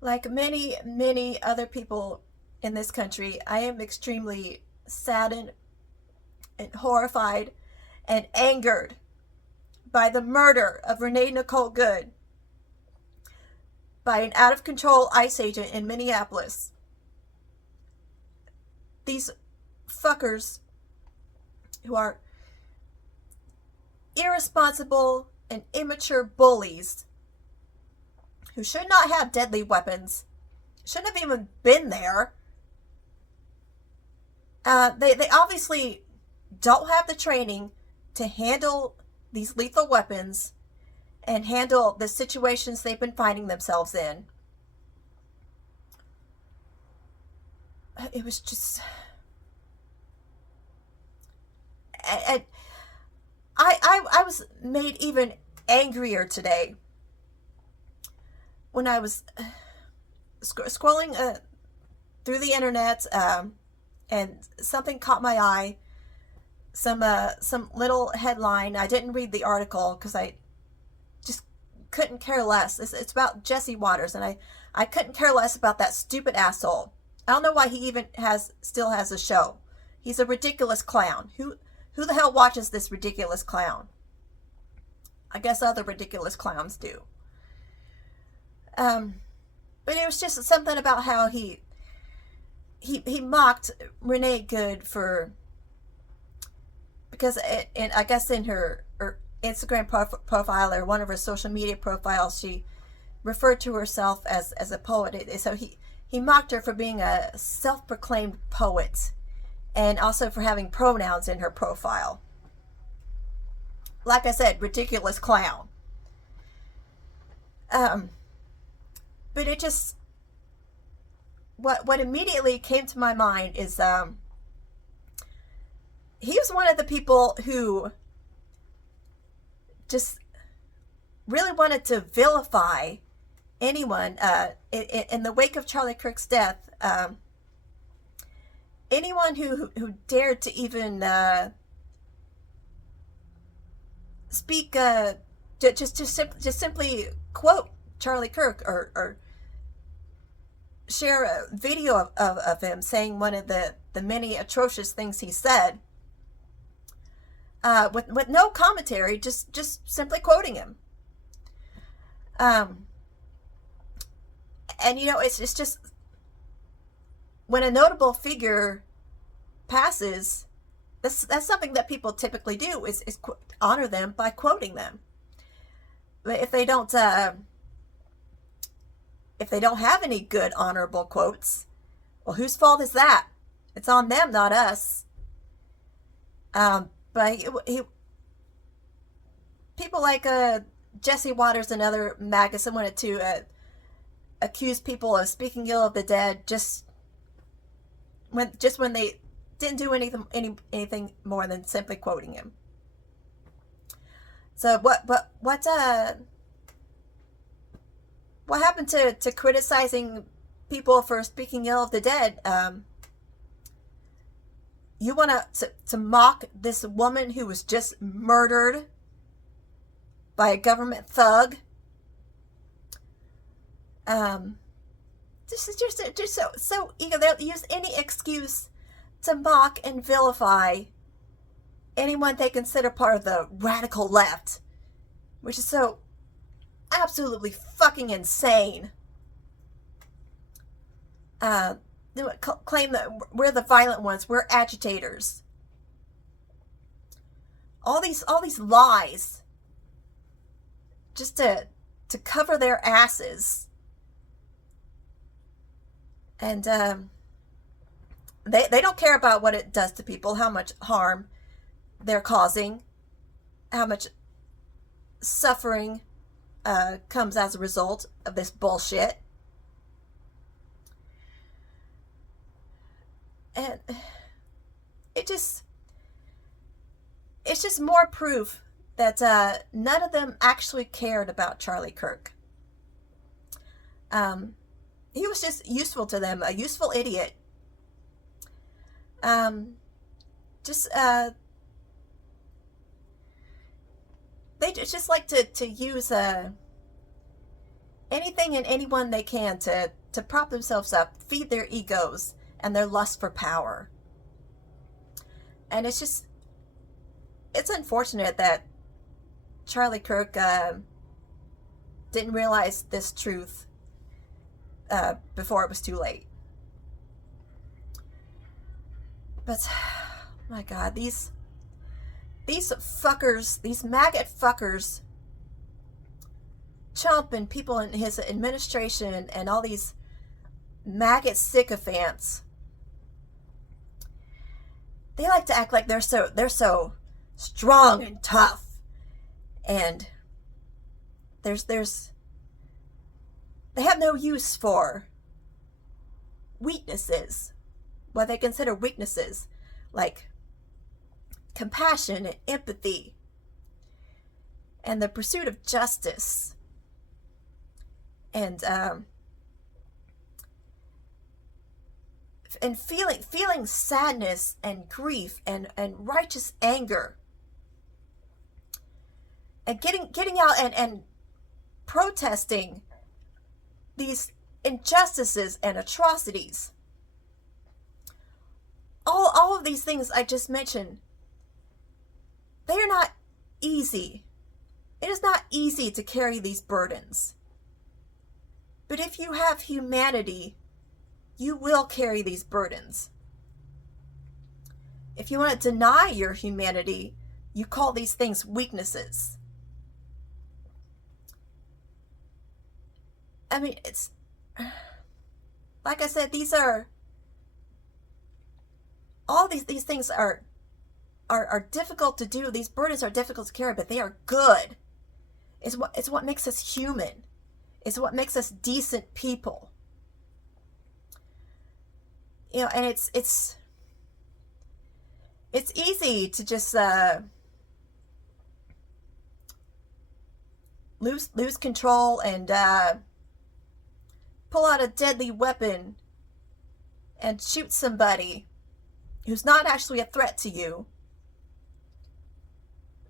Like many, many other people in this country, I am extremely saddened and horrified and angered by the murder of Renee Nicole Good by an out of control ICE agent in Minneapolis. These fuckers who are irresponsible and immature bullies who should not have deadly weapons, shouldn't have even been there. They obviously don't have the training to handle these lethal weapons and handle the situations they've been finding themselves in. It was just. And I was made even angrier today when I was scrolling through the internet, and something caught my eye. Some little headline. I didn't read the article because I just couldn't care less. It's about Jesse Waters, and I couldn't care less about that stupid asshole. I don't know why he even still has a show. He's a ridiculous clown. Who the hell watches this ridiculous clown? I guess other ridiculous clowns do. But it was just something about how he mocked Renee Good because I guess in her Instagram profile or one of her social media profiles, she referred to herself as a poet. So he mocked her for being a self-proclaimed poet, and also for having pronouns in her profile. Like I said, ridiculous clown. But it just, what immediately came to my mind is he was one of the people who just really wanted to vilify anyone in the wake of Charlie Kirk's death. Anyone who dared to even speak, just simply quote Charlie Kirk, or share a video of him saying one of the many atrocious things he said, with no commentary, just simply quoting him. And it's just, when a notable figure passes, that's something that people typically do is honor them by quoting them. But if they don't have any good honorable quotes, well, whose fault is that? It's on them, not us. But people like Jesse Waters and other maggots wanted to accuse people of speaking ill of the dead just when they didn't do anything more than simply quoting him. So what happened to criticizing people for speaking ill of the dead? You want to mock this woman who was just murdered by a government thug? This is just so eager. They'll use any excuse to mock and vilify anyone they consider part of the radical left, which is so absolutely fucking insane. They claim that we're the violent ones, we're agitators. All these lies, just to cover their asses. And they don't care about what it does to people, how much harm they're causing, how much suffering comes as a result of this bullshit. And it's just more proof that none of them actually cared about Charlie Kirk. He was just useful to them, a useful idiot. They just like to use anything and anyone they can to prop themselves up, feed their egos and their lust for power. And it's unfortunate that Charlie Kirk didn't realize this truth before it was too late. But, my God, these fuckers, these maggot fuckers, Trump and people in his administration and all these maggot sycophants, they like to act like they're so strong and tough, and they have no use for weaknesses, what they consider weaknesses, like compassion and empathy and the pursuit of justice and feeling sadness and grief and righteous anger and getting out and protesting these injustices and atrocities. All of these things I just mentioned, they are not easy. It is not easy to carry these burdens. But if you have humanity, you will carry these burdens. If you want to deny your humanity, you call these things weaknesses. I mean, it's like I said, all these things are difficult to do. These burdens are difficult to carry, but they are good. It's what makes us human. It's what makes us decent people. You know, and it's easy to just lose control and pull out a deadly weapon and shoot somebody who's not actually a threat to you,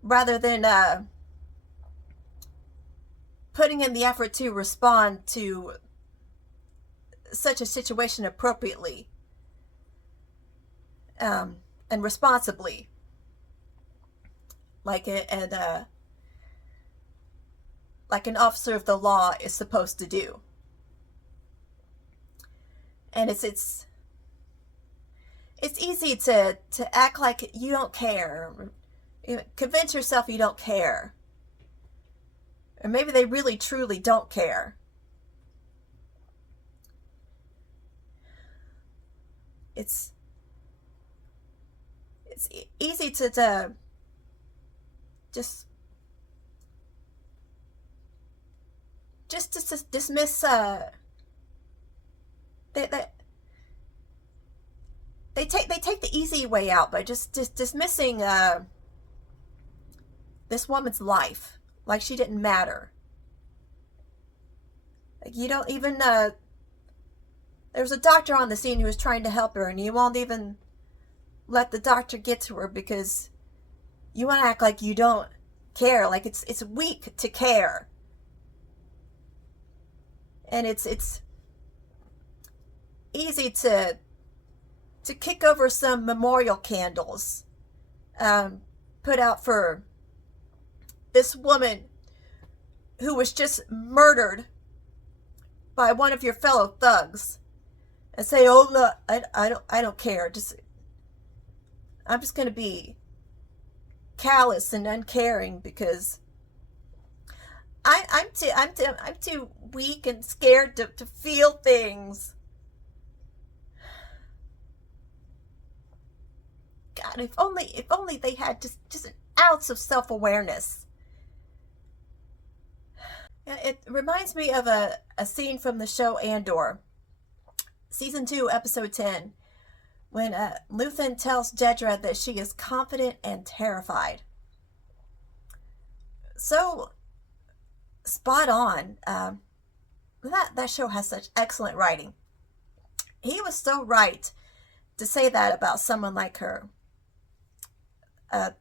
rather than putting in the effort to respond to such a situation appropriately and responsibly, like an officer of the law is supposed to do. And it's easy to act like you don't care, convince yourself you don't care, or maybe they really truly don't care. It's easy to just dismiss they take the easy way out by just dismissing this woman's life like she didn't matter. Like, you don't even there was a doctor on the scene who was trying to help her, and you won't even let the doctor get to her because you want to act like you don't care, like it's weak to care. And it's easy to kick over some memorial candles put out for this woman who was just murdered by one of your fellow thugs, and say, "Oh, look, I don't care. I'm just going to be callous and uncaring because I'm too weak and scared to feel things." God, if only they had just an ounce of self-awareness. It reminds me of a scene from the show Andor, season 2, episode 10, when Luthen tells Jedra that she is confident and terrified. So spot on. That show has such excellent writing. He was so right to say that about someone like her. A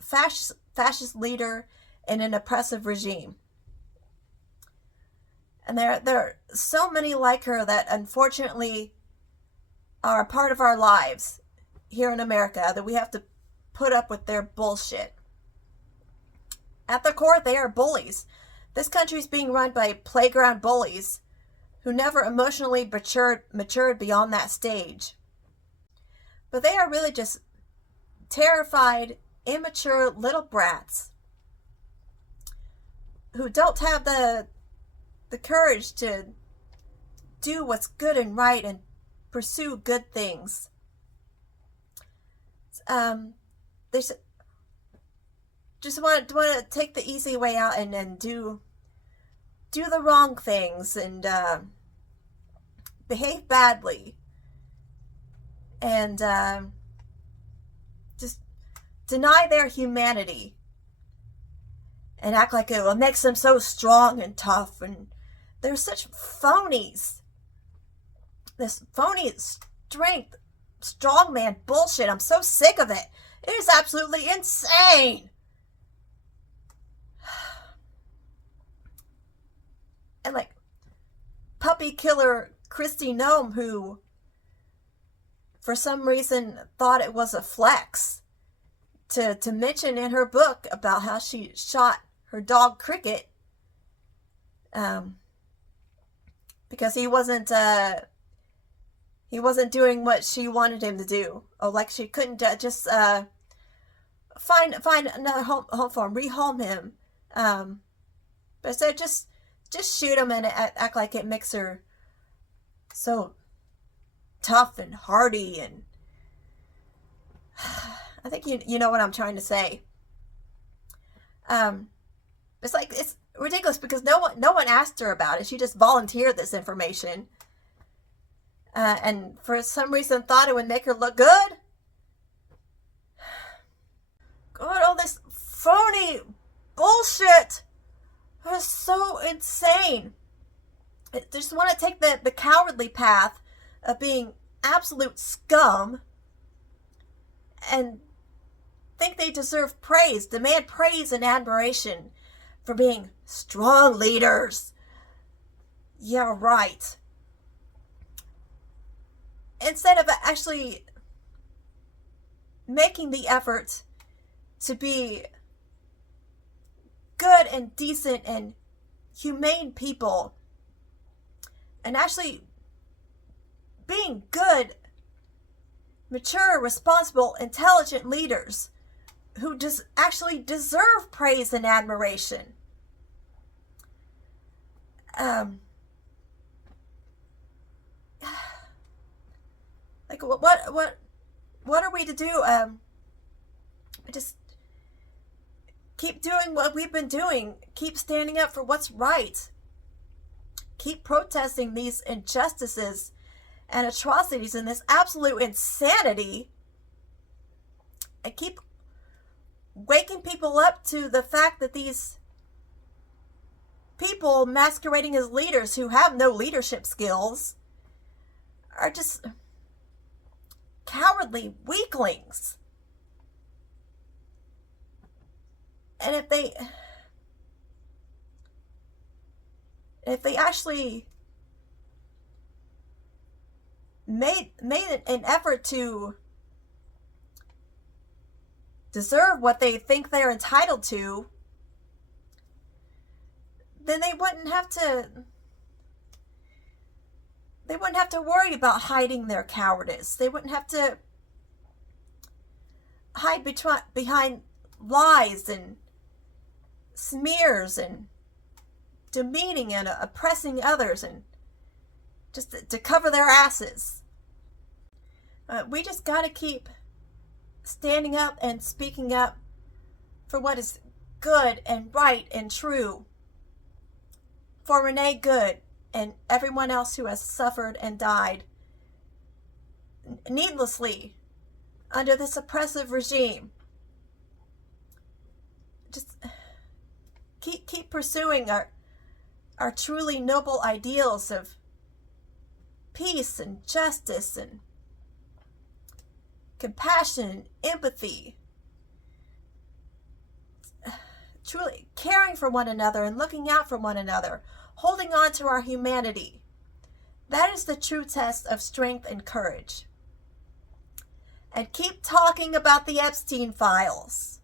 fascist leader in an oppressive regime. And there are so many like her that unfortunately are a part of our lives here in America that we have to put up with their bullshit. At the core, they are bullies. This country is being run by playground bullies who never emotionally matured beyond that stage. But they are really just terrified, immature little brats who don't have the courage to do what's good and right and pursue good things. They just want to take the easy way out and do the wrong things and behave badly and just deny their humanity and act like it makes them so strong and tough, and they're such phonies. This phony strength, strongman bullshit. I'm so sick of it. It is absolutely insane. And like puppy killer Christy Nome, who for some reason thought it was a flex to mention in her book about how she shot her dog Cricket, because he wasn't doing what she wanted him to do. Oh, like she couldn't just find another home for him, rehome him. But instead, just shoot him and act like it makes her so tough and hardy. And I think you know what I'm trying to say. It's ridiculous because no one asked her about it. She just volunteered this information, and for some reason thought it would make her look good. God, all this phony bullshit was so insane. They just want to take the cowardly path of being absolute scum and think they deserve praise, demand praise and admiration for being strong leaders. Yeah, right. Instead of actually making the effort to be good and decent and humane people, and actually being good, mature, responsible, intelligent leaders who just actually deserve praise and admiration. Like what are we to do? Just keep doing what we've been doing. Keep standing up for what's right. Keep protesting these injustices and atrocities and this absolute insanity. And keep waking people up to the fact that these people masquerading as leaders who have no leadership skills are just cowardly weaklings. And if they actually made an effort to deserve what they think they're entitled to, then they wouldn't have to worry about hiding their cowardice. They wouldn't have to hide behind lies and smears and demeaning and oppressing others and just to cover their asses. We just got to keep standing up and speaking up for what is good and right and true for Renee Good and everyone else who has suffered and died needlessly under this oppressive regime. Just keep pursuing our truly noble ideals of peace and justice and compassion and empathy. Truly caring for one another and looking out for one another, holding on to our humanity. That is the true test of strength and courage. And keep talking about the Epstein files.